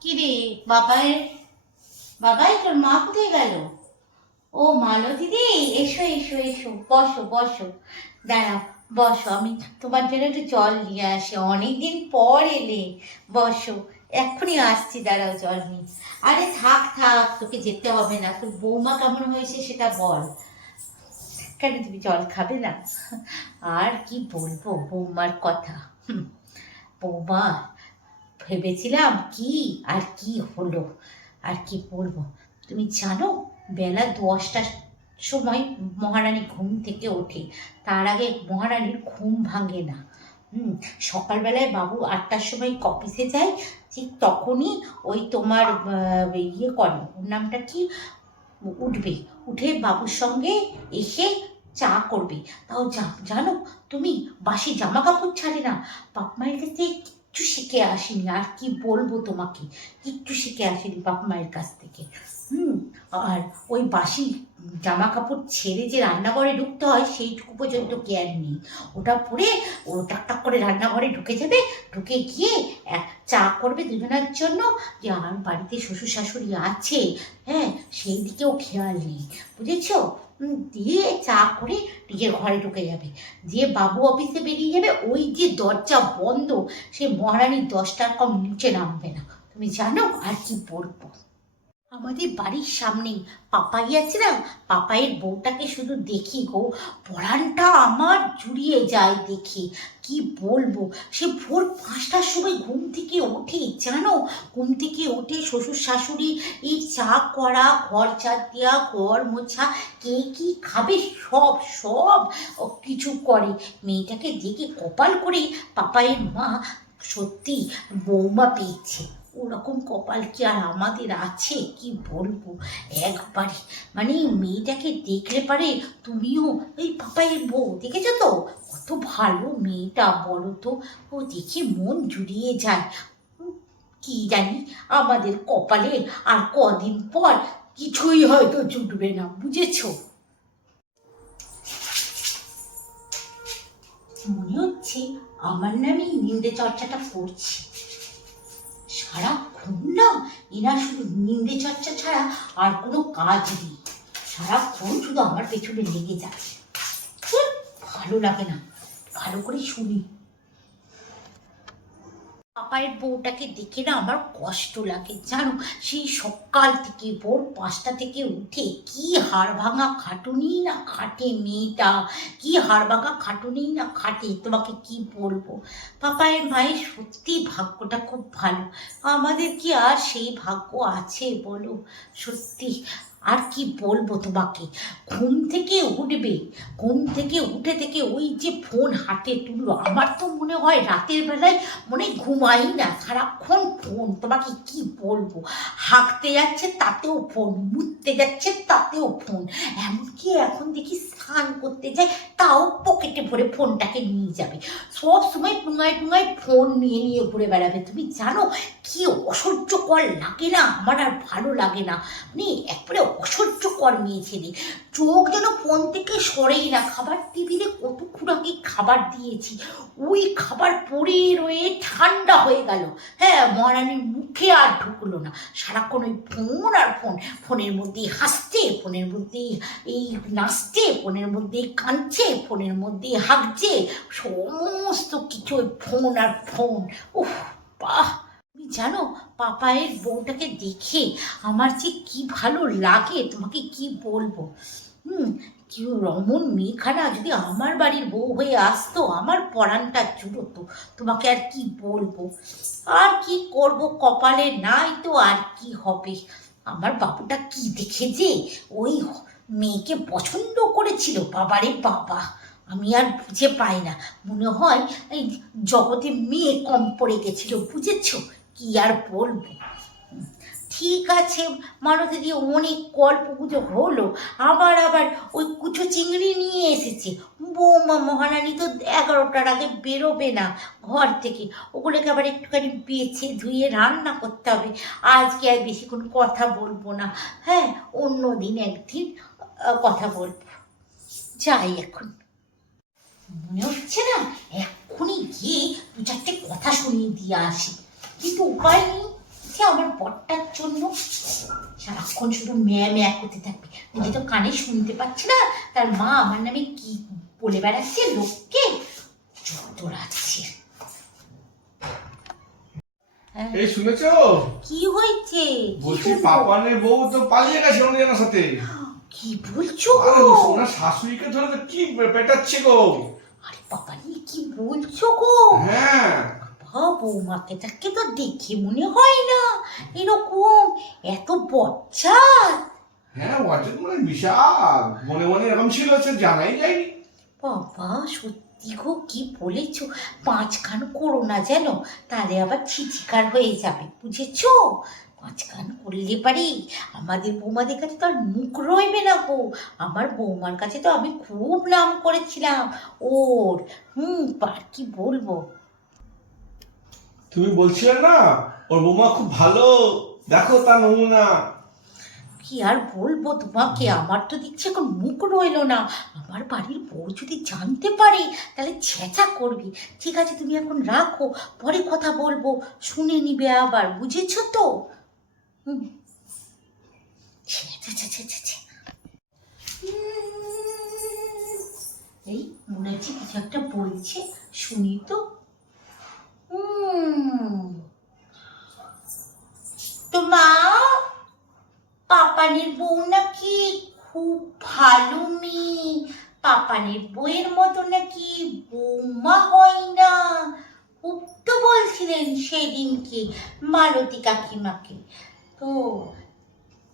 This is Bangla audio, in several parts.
কি রে বাবাই? বাবাই, তোর মা কোথায় গেল? ও, মালো দিদি, এসো এসো এসো, বসো বসো। দাঁড়াও, বসো, আমি তোমার জন্য একটু জল নিয়ে আসি। অনেকদিন পর এলে। বসো, এক্ষুনি আসছি, দাঁড়াও, জল নিয়ে। আরে থাক থাক, তোকে যেতে হবে না। তোর বৌমা কেমন হয়েছে সেটা বল। কেন তুমি জল খাবে না? আর কি বলব বৌমার কথা? বৌমা ভেবেছিলাম কি আর কি হলো, আর কি বলব? তুমি জানো, বেলা দশটার সময় মহারানী ঘুম থেকে ওঠে। তার আগে মহারানীর ঘুম ভাঙে না। হুম, সকালবেলায় বাবু আটটার সময় কপিসে যায়, ঠিক তখনই ওই তোমার ইয়ে করে, ওর নামটা কি? উঠবে। উঠে বাবুর সঙ্গে এসে চা করবে। তাও জানো, তুমি বাসি জামা কাপড় ছাড়ে না। বাপ কাছে কিচ্ছু শিখে আসেনি, আর কি বলব তোমাকে? কিচ্ছু শিখে আসেনি বাপ মায়ের কাছ থেকে। হুম, আর ওই বাসি জামা কাপড় ছেড়ে যে রান্নাঘরে ঢুকতে হয়, সেইটুকু পর্যন্ত কেয়ার নেই। ওটা পরে ও টাক টাক করে রান্নাঘরে ঢুকে যাবে, ঢুকে গিয়ে চা করবে দুজনের জন্য। যে আমার বাড়িতে শ্বশুর শাশুড়ি আছে হ্যাঁ সেই দিকেও খেয়াল নেই। বুঝেছ? দিয়ে চা করে নিজের ঘরে ঢুকে যাবে। যে বাবু অফিসে বেরিয়ে যাবে, ওই যে দরজা বন্ধ, সে মহারানীর দশটার কম নিচে নামবে না। তুমি জানো আর কি বলব? আমাদের বাড়ির সামনেই। পাপাই আছে না? পাপাইয়ের বউটাকে শুধু দেখি গো। পরানটা আমার জুড়িয়ে যায় দেখে। কি বলব? সে ভোর পাঁচটার সময় ঘুম থেকে ওঠে, জানো? ঘুম থেকে উঠে শ্বশুর শাশুড়ি এই চা করা ঘর চার দেওয়া ঘর মোছা, কে কি খাবে সব সব কিছু করে। মেয়েটাকে দেখে কপাল করে পাপাইয়ের মা সত্যি বৌমা পেয়েছে। ওরকম কপাল কি আর আমাদের আছে? কি বলব? একবারে। মানে মেয়েটাকে দেখলে পারে তুমিও এই পাপাইয়ের বউ, দেখেছ তো? কত ভালো মেয়েটা, বলো তো। ও দেখে মন জুড়িয়ে যায়। কি জানি আমাদের কপালে আর কদিন পর কিছুই হয়তো জুটবে না, বুঝেছ? মনে হচ্ছে আমার নামেই নিন্দে চর্চাটা করছি। সারাক্ষণ না এরা শুধু নিন্দে চর্চা ছাড়া আর কোনো কাজ নেই। সারাক্ষণ শুধু আমার পেছনে লেগে যাচ্ছে ভালো লাগে না। ভালো করে শুনি। পাপায়ের বউটাকে দেখে না আমার কষ্ট লাগে। জানো, সেই সকাল থেকে ভোর পাঁচটা থেকে উঠে কি হাড় ভাঙা খাটুনি না খাটে মেয়েটা? কি হাড় ভাঙা খাটুনি না খাটে? তোমাকে কি বলব? পাপায়ের মায়ের সত্যি ভাগ্যটা খুব ভালো। আমাদের কি আর সেই ভাগ্য আছে বলো? সত্যি আর কি বলব তোমাকে? ঘুম থেকে উঠবে, ঘুম থেকে উঠে থেকে ওই যে ফোন হাতে তুললো, আমার তো মনে হয় রাতের বেলায় মনে ঘুমাই না, সারাক্ষণ ফোন। তোমাকে কি বলব? হাঁকতে যাচ্ছে তাতেও ফোন, মুততে যাচ্ছে তাতেও ফোন। এমনকি এখন দেখি স্নান করতে যায়, তাও পকেটে ভরে ফোনটাকে নিয়ে যাবে। সব সময় টুঙায় টুঙায় ফোন নিয়ে নিয়ে ঘুরে বেড়াবে। তুমি জানো কি অসহ্যকর লাগে না? আমার আর ভালো লাগে না। মানে একবারে অসহ্যকর মেয়ে ছেলে চোখ যেন ফোন থেকে সরেই না। খাবার টেবিলে কতক্ষণ আগে খাবার দিয়েছি। ওই খাবার পড়ে রয়ে ঠান্ডা হয়ে গেল। হ্যাঁ মহারানীর মুখে আর ঢুকলো না। সারাক্ষণ ওই ফোন আর ফোন। ফোনের মধ্যে হাসছে, ফোনের মধ্যে এই নাচছে, ফোনের মধ্যে কাঁদছে, ফোনের মধ্যে হাঁকছে। সমস্ত কিছু ওই ফোন আর ফোন। উফ, বাহ! জানো, পাপায়ের বউটাকে দেখে আমার যে কি ভালো লাগে, তোমাকে কি বলব? হুম কি রমন মেয়েখানা যদি আমার বাড়ির বউ হয়ে আসতো, আমার পরাণটা জুড়তো, তোমাকে আর কি বলব? আর কি করব কপালে? নাই তো আর কি হবে? আমার বাবুটা কি দেখে যে ওই মেয়েকে পছন্দ করেছিল? বাবারে বাবা, আমি আর বুঝে পাই না। মনে হয় এই জগতে মেয়ে কম পড়ে গেছিল, বুঝেছ? কি আর বলব? ঠিক আছে মারুতি দিয়ে অনেক গল্প গুজব হলো। আবার আবার ওই কুচো চিংড়ি নিয়ে এসেছে। বৌমা মহারানী তো এগারোটার আগে বেরোবে না ঘর থেকে। ওগুলোকে আবার একটুখানি বেছে ধুয়ে রান্না করতে হবে। আজকে আর বেশিক্ষণ কথা বলব না। হ্যাঁ অন্য দিন একদিন কথা বলব। যাই এখন। মনে হচ্ছে না, এক্ষুনি গিয়ে দু চারটে কথা শুনিয়ে দিয়ে আসি। কিন্তু উপায় নেই হচ্ছে আমার বরটার জন্য। সারাক্ষণ শুধু ম্যা ম্যা করতে থাকবে। নিজে তো কানে শুনতে পাচ্ছে না। তার মা আমার নামে কি বলে বেড়াচ্ছে লোককে যত রাখছে। এই শুনেছো? কি হয়েছে? বলছি পাপানের বউ তো পালিয়ে গেছে অন্যজনের সাথে। কি বলছো আরে ওনার শাশুড়িকে ধরে তো কি পেটাচ্ছে গো? আরে নিয়ে কি বলছো গো? হ্যাঁ। বৌমাকে তাকে তো দেখে মনে হয় না। এরকম এত বচ্চার হ্যাঁ ওয়াচের মানে বিশাল। মনে মনে এরকম ছিল সে জানাই যায়নি। বাবা সত্যি গো কি বলেছ? পাঁচ খান করো না যেন তাহলে আবার ছিচিকার হয়ে যাবে বুঝেছ? পাঁচ খান করলে পারি আমাদের বৌমাদের কাছে তো আর মুখ রইবে না গো। আমার বৌমার কাছে তো আমি খুব নাম করেছিলাম ওর। হুম আর কি বলব? তুমি বলছিলে না? ওর বৌমা খুব ভালো। দেখো তার নমুনা। কি আর বলব তোমাকে? আমার তো দেখছি এখন মুখ রইল না। আমার বাড়ির বউ যদি জানতে পারে, তাহলে ছেঁচা করবি। ঠিক আছে, তুমি এখন রাখো। পরে কথা বলব। শুনে নিবে আবার, বুঝেছ তো? হুম। এই মনে হচ্ছে কিছু একটা বলছে শুনি তো। ভালো পাপানের বইয়ের মতো নাকি বৌমা হয় না? খুব তো বলছিলেন সেদিনকে, মালতী কাকিমাকে। তো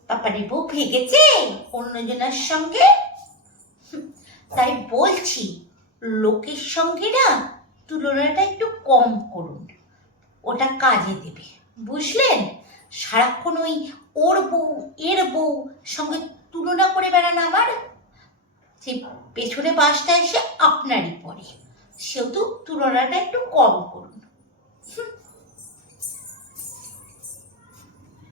পাপানের বউ ভেগেছে অন্যজনের সঙ্গে? তাই বলছি, লোকের সঙ্গে না তুলনাটা একটু কম করুন। ওটা কাজে দেবে, বুঝলেন? সারাক্ষণ ওই ওর বউ, এর বউ সঙ্গে তুলনা করে আমার সেই পেছনে বাসটা এসে আপনারই পড়ে সেহেতু তুলনাটা একটু কম করুন।